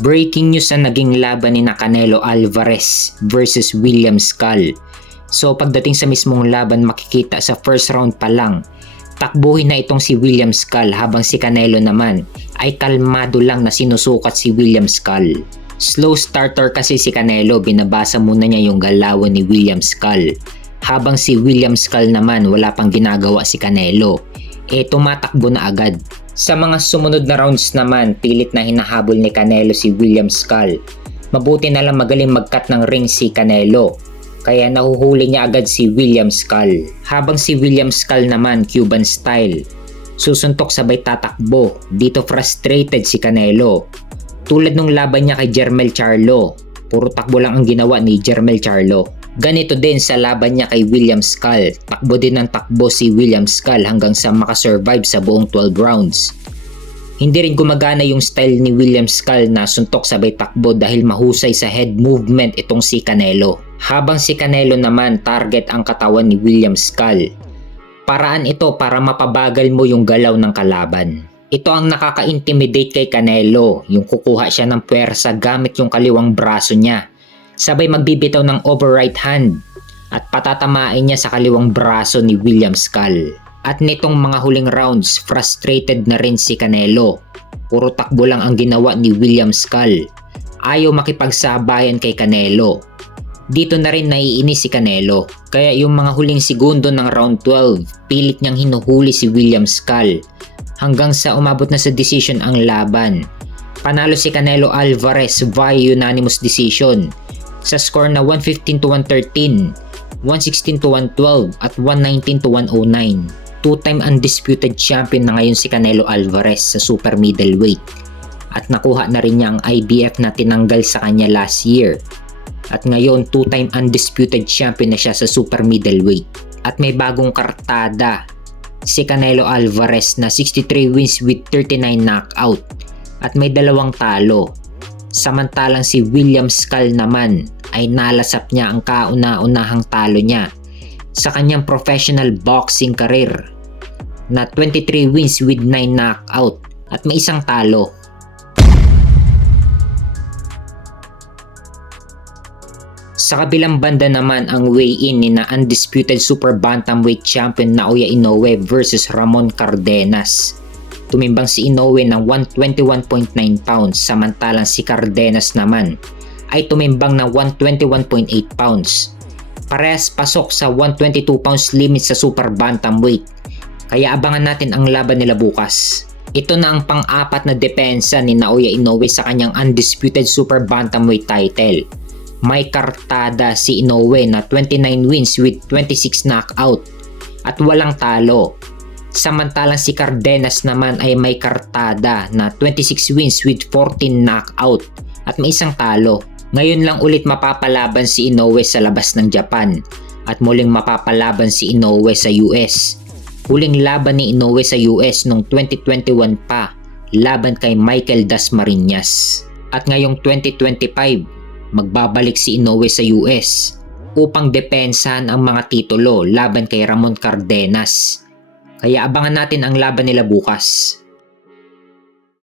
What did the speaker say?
Breaking news na naging laban ni Canelo Alvarez versus William Skull. So pagdating sa mismong laban, makikita sa first round pa lang, takbuhin na itong si William Skull, habang si Canelo naman ay kalmado lang na sinusukat si William Skull. Slow starter kasi si Canelo, binabasa muna niya yung galawan ni William Skull. Habang si William Skull naman wala pang ginagawa si Canelo, tumatakbo na agad. Sa mga sumunod na rounds naman, pilit na hinahabol ni Canelo si William Skull. Mabuti na lang magaling mag-cut ng ring si Canelo, kaya nahuhuli niya agad si William Skull. Habang si William Skull naman, Cuban style, susuntok sabay tatakbo. Dito frustrated si Canelo. Tulad nung laban niya kay Jermell Charlo, puro takbo lang ang ginawa ni Jermell Charlo. Ganito din sa laban niya kay William Skull, takbo din ng takbo si William Skull hanggang sa makasurvive sa buong 12 rounds. Hindi rin gumagana yung style ni William Skull na suntok sabay takbo dahil mahusay sa head movement itong si Canelo. Habang si Canelo naman target ang katawan ni William Skull. Paraan ito para mapabagal mo yung galaw ng kalaban. Ito ang nakaka-intimidate kay Canelo, yung kukuha siya ng puwersa gamit yung kaliwang braso niya. Sabay magbibitaw ng over right hand at patatamain niya sa kaliwang braso ni William Skull. At nitong mga huling rounds, frustrated na rin si Canelo. Puro takbo lang ang ginawa ni William Skull. Ayaw makipagsabayan kay Canelo. Dito na rin naiinis si Canelo. Kaya yung mga huling segundo ng round 12, pilit niyang hinuhuli si William Skull. Hanggang sa umabot na sa decision ang laban. Panalo si Canelo Alvarez via unanimous decision sa score na 115-113, 116-112 at 119-109. Two-time undisputed champion na ngayon si Canelo Alvarez sa super middleweight. At nakuha na rin niya ang IBF na tinanggal sa kanya last year. At ngayon two-time undisputed champion na siya sa super middleweight. At may bagong kartada si Canelo Alvarez na 63 wins with 39 knockout. At may 2 talo. Samantalang si William Skull naman ay nalasap niya ang kauna-unahang talo niya sa kanyang professional boxing career na 23 wins with 9 knockout at may 1 talo. Sa kabilang banda naman ang weigh-in ni na undisputed super bantamweight champion Naoya Inoue versus Ramon Cardenas. Tumimbang si Inoue ng 121.9 pounds samantalang si Cardenas naman ay tumimbang ng 121.8 pounds. Parehas pasok sa 122 pounds limit sa super bantamweight. Kaya abangan natin ang laban nila bukas. Ito na ang pang-apat na depensa ni Naoya Inoue sa kanyang undisputed super bantamweight title. May kartada si Inoue na 29 wins with 26 knockout at walang talo. Samantalang si Cardenas naman ay may kartada na 26 wins with 14 knockout at may 1 talo. Ngayon lang ulit mapapalaban si Inoue sa labas ng Japan at muling mapapalaban si Inoue sa US. Huling laban ni Inoue sa US noong 2021 pa, laban kay Michael Dasmariñas. At ngayong 2025, magbabalik si Inoue sa US upang depensahan ang mga titulo laban kay Ramon Cardenas. Kaya abangan natin ang laban nila bukas.